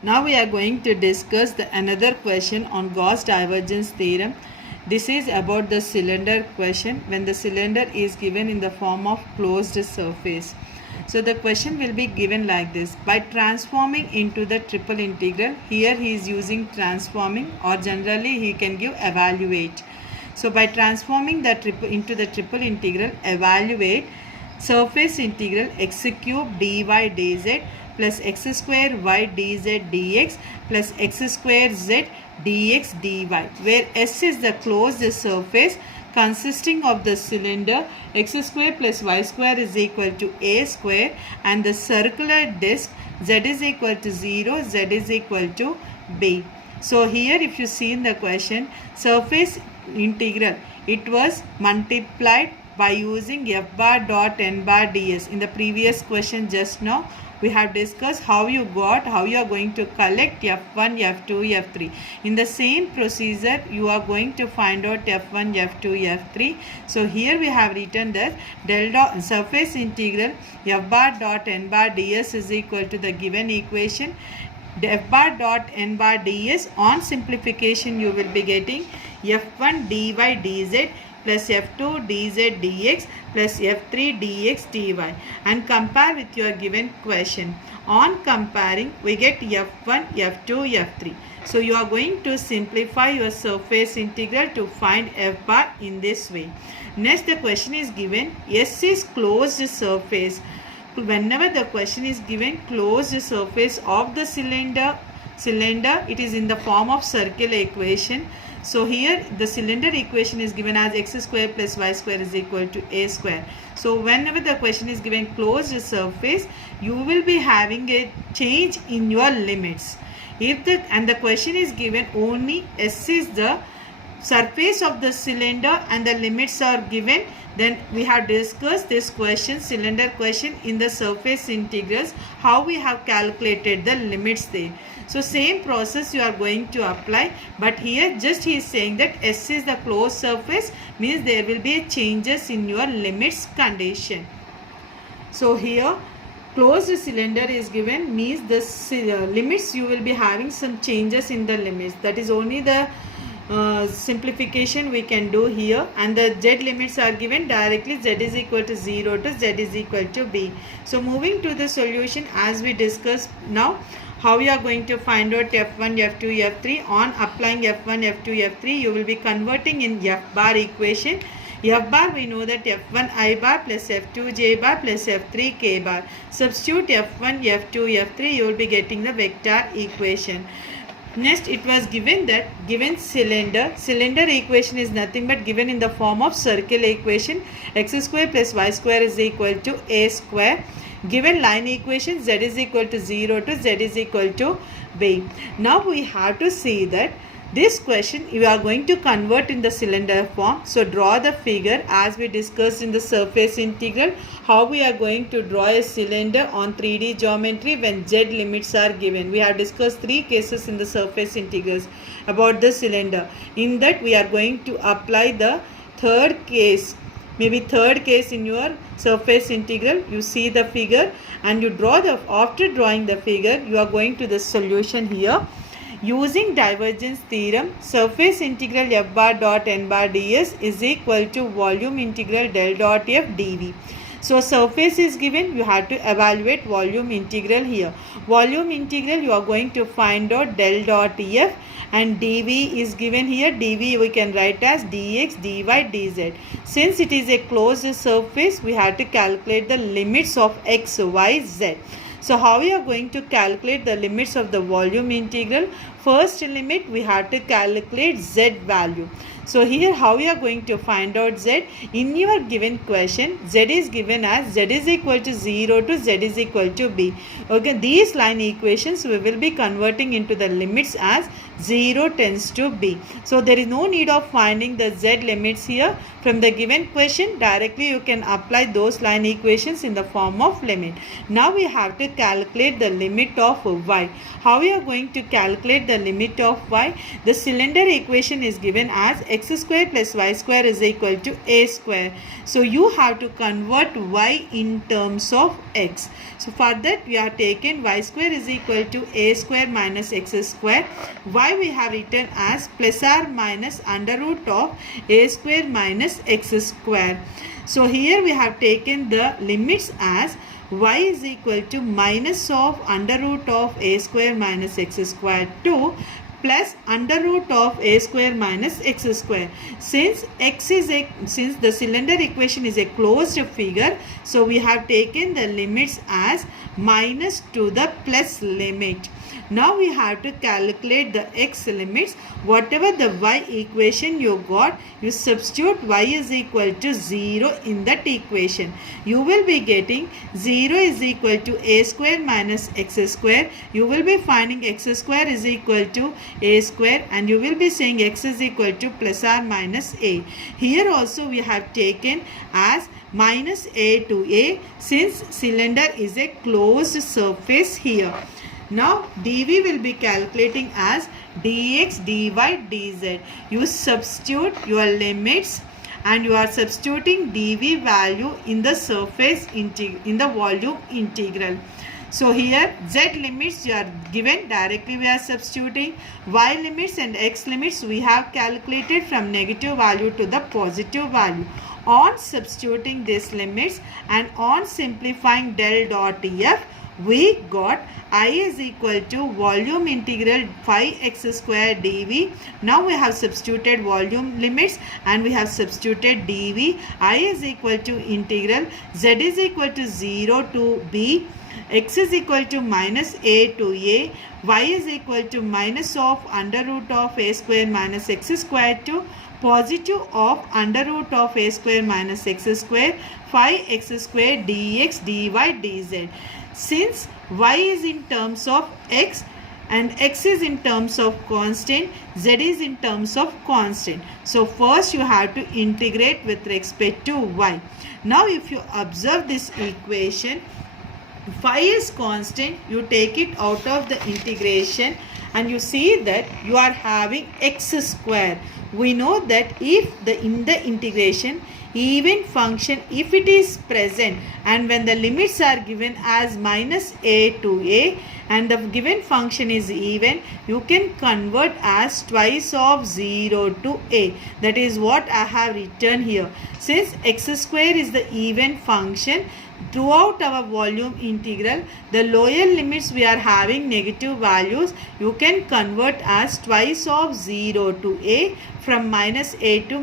Now we are going to discuss another question on Gauss Divergence Theorem. This is about the cylinder question when the cylinder is given in the form of closed surface. So the question will be given like this. By transforming into the triple integral, here he is using transforming, or generally he can give evaluate. So by transforming into the triple integral, evaluate surface integral x cube dy dz plus x square y dz dx plus x square z dx dy, where S is the closed surface consisting of the cylinder x square plus y square is equal to a square, and the circular disc z is equal to 0, z is equal to b. So here if you see in the question, surface integral, it was multiplied by using f bar dot n bar ds. In the previous question just now, we have discussed how you are going to collect f1, f2, f3. In the same procedure, you are going to find out f1, f2, f3. So here we have written that del dot surface integral f bar dot n bar ds is equal to the given equation. F bar dot n bar ds, on simplification you will be getting f1 dy dz plus f2 dz dx plus f3 dx dy, and compare with your given question. On comparing, we get f1, f2, f3. So you are going to simplify your surface integral to find f bar in this way. Next, the question is given S is closed surface. Whenever the question is given closed surface of the cylinder, it is in the form of circular equation. So here the cylinder equation is given as x square plus y square is equal to a square. So whenever the question is given closed surface, you will be having a change in your limits. If the question is given only S is the surface of the cylinder and the limits are given, then we have discussed this question, cylinder question, in the surface integrals, how we have calculated the limits there. So same process you are going to apply, but here just he is saying that S is the closed surface, means there will be changes in your limits condition. So here closed cylinder is given, means the limits you will be having some changes in the limits. That is only the simplification we can do here, and the z limits are given directly. Z is equal to 0 to z is equal to b. So moving to the solution, as we discussed now, how you are going to find out f1, f2, f3. On applying f1, f2, f3, you will be converting in f bar equation. F bar, we know that f1 I bar plus f2 j bar plus f3 k bar. Substitute f1, f2, f3, you will be getting the vector equation. Next, it was given that given cylinder equation is nothing but given in the form of circular equation, x square plus y square is equal to a square. Given line equation, z is equal to 0 to z is equal to b. Now we have to see that this question you are going to convert in the cylinder form. So draw the figure as we discussed in the surface integral, how we are going to draw a cylinder on 3D geometry when z limits are given. We have discussed 3 cases in the surface integrals about the cylinder. In that we are going to apply the third case, maybe third case in your surface integral. You see the figure and you draw after drawing the figure, you are going to the solution here. Using divergence theorem, surface integral f bar dot n bar ds is equal to volume integral del dot f dv. So surface is given, you have to evaluate volume integral here. Volume integral you are going to find out del dot f, and dv is given here. dv we can write as dx, dy, dz. Since it is a closed surface, we have to calculate the limits of x, y, z. So how we are going to calculate the limits of the volume integral? First limit, we have to calculate z value. So here how we are going to find out z? In your given question, z is given as z is equal to 0 to z is equal to b. Okay, these line equations we will be converting into the limits as 0 tends to b. So there is no need of finding the z limits here. From the given question, directly you can apply those line equations in the form of limit. Now we have to calculate the limit of y. How we are going to calculate the limit of y? The cylinder equation is given as x square plus y square is equal to a square. So you have to convert y in terms of x. So for that we are taken y square is equal to a square minus x square. Y we have written as plus or minus under root of a square minus x square. So here we have taken the limits as y is equal to minus of under root of a square minus x square to plus under root of a square minus x square. Since the cylinder equation is a closed figure, so we have taken the limits as minus to the plus limit. Now we have to calculate the x limits. Whatever the y equation you got, you substitute y is equal to 0 in that equation. You will be getting 0 is equal to a square minus x square. You will be finding x square is equal to a square, and you will be saying x is equal to plus or minus a. Here also we have taken as minus a to a, since cylinder is a closed surface here. Now dv will be calculating as dx, dy, dz. You substitute your limits and you are substituting dv value in the surface in the volume integral. So here z limits you are given, directly we are substituting. Y limits and x limits we have calculated from negative value to the positive value. On substituting these limits and on simplifying del dot f, we got I is equal to volume integral 5x square dv. Now we have substituted volume limits and we have substituted dv. I is equal to integral z is equal to 0 to b, x is equal to minus a to a, y is equal to minus of under root of a square minus x square to positive of under root of a square minus x square, 5x square dx, dy, dz. Since y is in terms of x and x is in terms of constant, z is in terms of constant. So first you have to integrate with respect to y. Now if you observe this equation, phi is constant, you take it out of the integration and you see that you are having x square. We know that if in the integration even function, if it is present and when the limits are given as minus a to a and the given function is even, you can convert as twice of 0 to a. That is what I have written here. Since x square is the even function, throughout our volume integral, the lower limits we are having negative values, you can convert as twice of 0 to a, from minus a to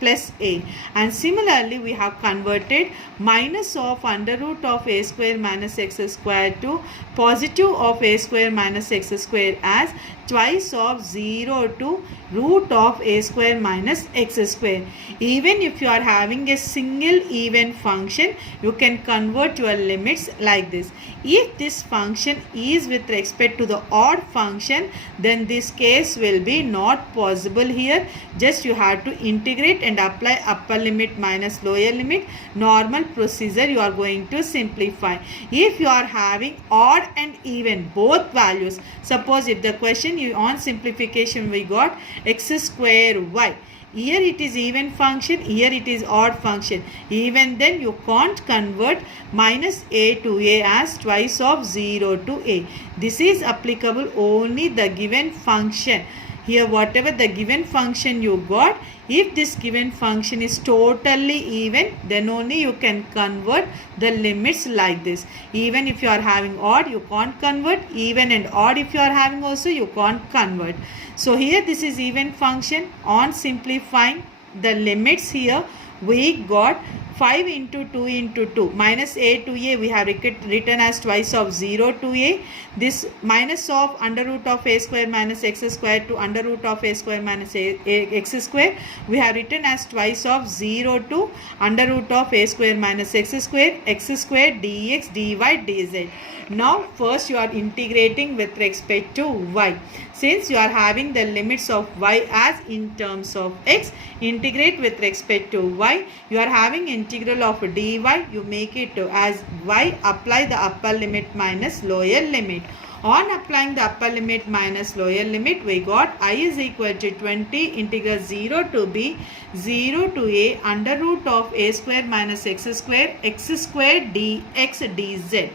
plus a. And similarly we have converted minus of under root of a square minus x square to positive of a square minus x square as twice of 0 to root of a square minus x square. Even if you are having a single even function, you can convert your limits like this. If this function is with respect to the odd function, then this case will be not possible here. Just you have to integrate and apply upper limit minus lower limit. Normal procedure you are going to simplify. If you are having odd and even both values, suppose if the question on simplification we got x square y, here it is even function, here it is odd function, even then you can't convert minus a to a as twice of 0 to a. This is applicable only the given function. Here whatever the given function you got, if this given function is totally even, then only you can convert the limits like this. Even if you are having odd, you can't convert. Even and odd if you are having also, you can't convert. So here this is even function. On simplifying the limits here, we got 5 into 2 into 2 minus a to a we have written as twice of 0 to a. This minus of under root of a square minus x square to under root of a square minus x square we have written as twice of 0 to under root of a square minus x square dx, dy, dz. Now first you are integrating with respect to y. Since you are having the limits of y as in terms of x, integrate with respect to y. You are having in integral of dy, you make it as y, apply the upper limit minus lower limit. On applying the upper limit minus lower limit, we got I is equal to 20 integral 0 to b 0 to a under root of a square minus x square dx dz.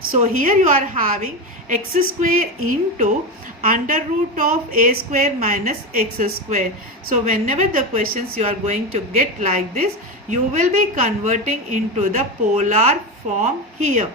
So here you are having x square into under root of a square minus x square. So whenever the questions you are going to get like this, you will be converting into the polar form here.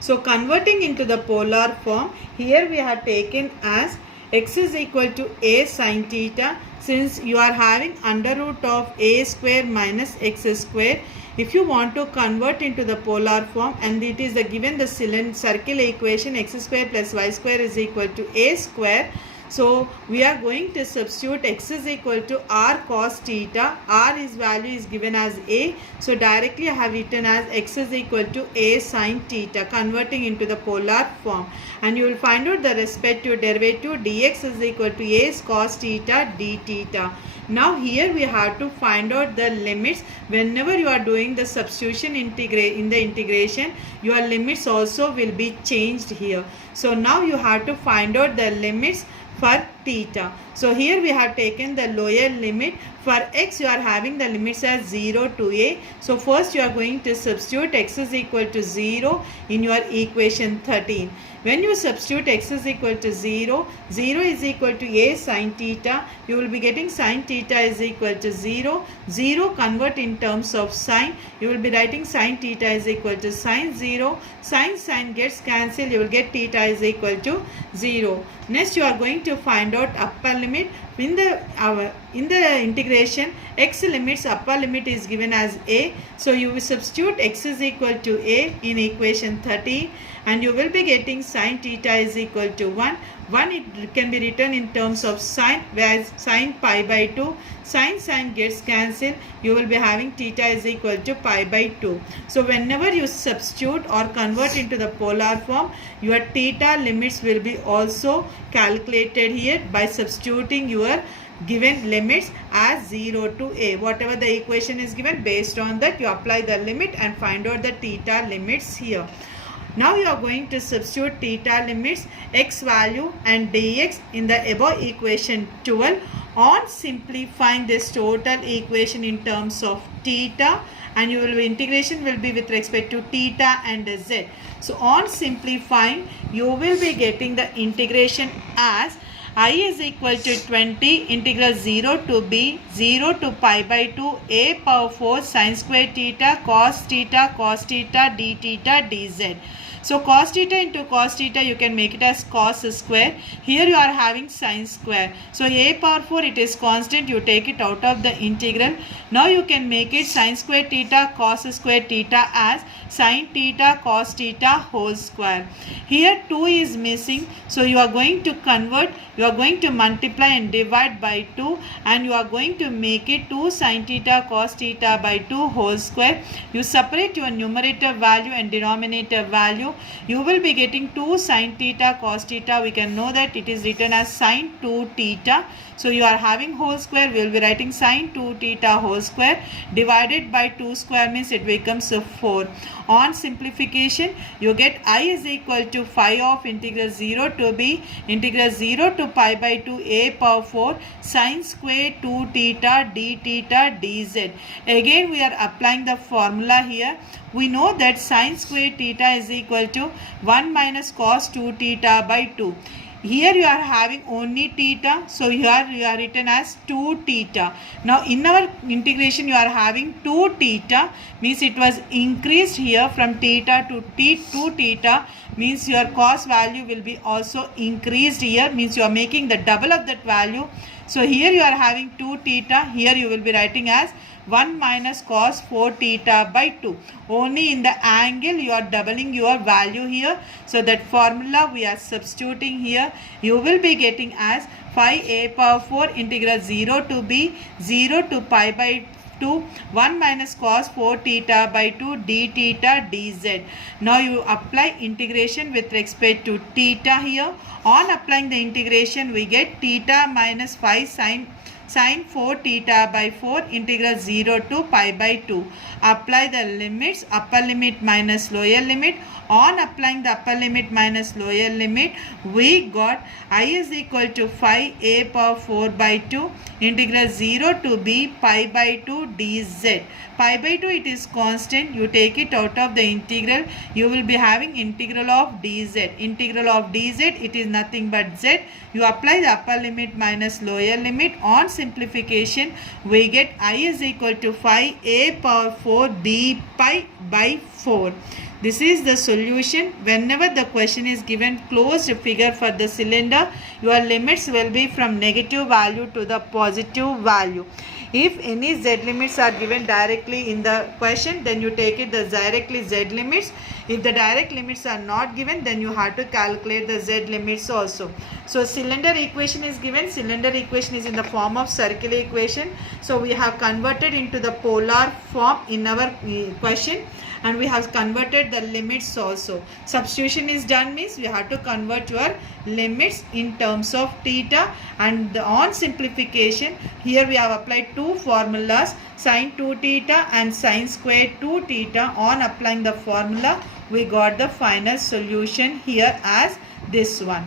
So converting into the polar form, here we have taken as x is equal to a sin theta. Since you are having under root of a square minus x square, if you want to convert into the polar form, and it is given the circle equation x square plus y square is equal to a square. So we are going to substitute x is equal to r cos theta. R is value is given as a. So directly I have written as x is equal to a sin theta, converting into the polar form. And you will find out the respective derivative dx is equal to a cos theta d theta. Now here we have to find out the limits. Whenever you are doing the substitution in the integration, your limits also will be changed here. So now you have to find out the limits for theta. So here we have taken the lower limit. For x you are having the limits as 0 to a. So first you are going to substitute x is equal to 0 in your equation 13. When you substitute x is equal to 0, 0 is equal to a sin theta. You will be getting sin theta is equal to 0. 0 convert in terms of sine. You will be writing sin theta is equal to sin 0. Sin gets cancelled. You will get theta is equal to 0. Next you are going to find out upper limit. In the integration, x limits upper limit is given as a. So you will substitute x is equal to a in equation 30, and you will be getting sin theta is equal to 1. 1 it can be written in terms of sine, whereas sin pi by 2. Sin gets cancelled. You will be having theta is equal to pi by 2. So whenever you substitute or convert into the polar form, your theta limits will be also calculated here by substituting your given limits as 0 to a. Whatever the equation is given, based on that you apply the limit and find out the theta limits here. Now you are going to substitute theta limits x value and dx in the above equation 12. On simplifying this total equation in terms of theta, and your integration will be with respect to theta and z. So on simplifying, you will be getting the integration as I is equal to 20 integral 0 to b 0 to pi by 2 a power 4 sin square theta cos theta d theta dz. So cos theta into cos theta, you can make it as cos square. Here you are having sin square. So a power 4, it is constant. You take it out of the integral. Now you can make it sin square theta cos square theta as sin theta cos theta whole square. Here 2 is missing. So you are going to convert. You are going to multiply and divide by 2, and you are going to make it 2 sin theta cos theta by 2 whole square. You separate your numerator value and denominator value. You will be getting 2 sin theta cos theta. We can know that it is written as sin 2 theta. So you are having whole square. We will be writing sin 2 theta whole square divided by 2 square means it becomes 4. On simplification, you get I is equal to 5 of integral 0 to b integral 0 to pi by 2 a power 4 sin square 2 theta d theta dz. Again we are applying the formula here. We know that sin square theta is equal to 1 minus cos 2 theta by 2. Here you are having only theta, so here you are written as 2 theta. Now in our integration you are having 2 theta, means it was increased here from theta to 2 theta, means your cos value will be also increased here, means you are making the double of that value. So here you are having 2 theta, here you will be writing as 1 minus cos 4 theta by 2. Only in the angle you are doubling your value here. So that formula we are substituting here. You will be getting as 5a power 4 integral 0 to b 0 to pi by 2 1 minus cos 4 theta by 2 d theta dz. Now you apply integration with respect to theta here. On applying the integration, we get theta minus 5 sin Sine 4 theta by 4 integral 0 to pi by 2. Apply the limits, upper limit minus lower limit. On applying the upper limit minus lower limit, we got I is equal to 5a power 4 by 2 integral 0 to b pi by 2 dz. Pi by 2 it is constant. You take it out of the integral. You will be having integral of dz. Integral of dz, it is nothing but z. You apply the upper limit minus lower limit. On simplification, we get I is equal to 5a power 4 d pi by 4. This is the solution. Whenever the question is given closed figure for the cylinder, your limits will be from negative value to the positive value. If any z limits are given directly in the question, then you take it the directly z limits. If the direct limits are not given, then you have to calculate the z limits also. So cylinder equation is given. Cylinder equation is in the form of circular equation. So we have converted into the polar form in our question. And we have converted the limits also. Substitution is done means we have to convert your limits in terms of theta, and on simplification here we have applied two formulas, sine 2 theta and sine square 2 theta. On applying the formula, we got the final solution here as this one.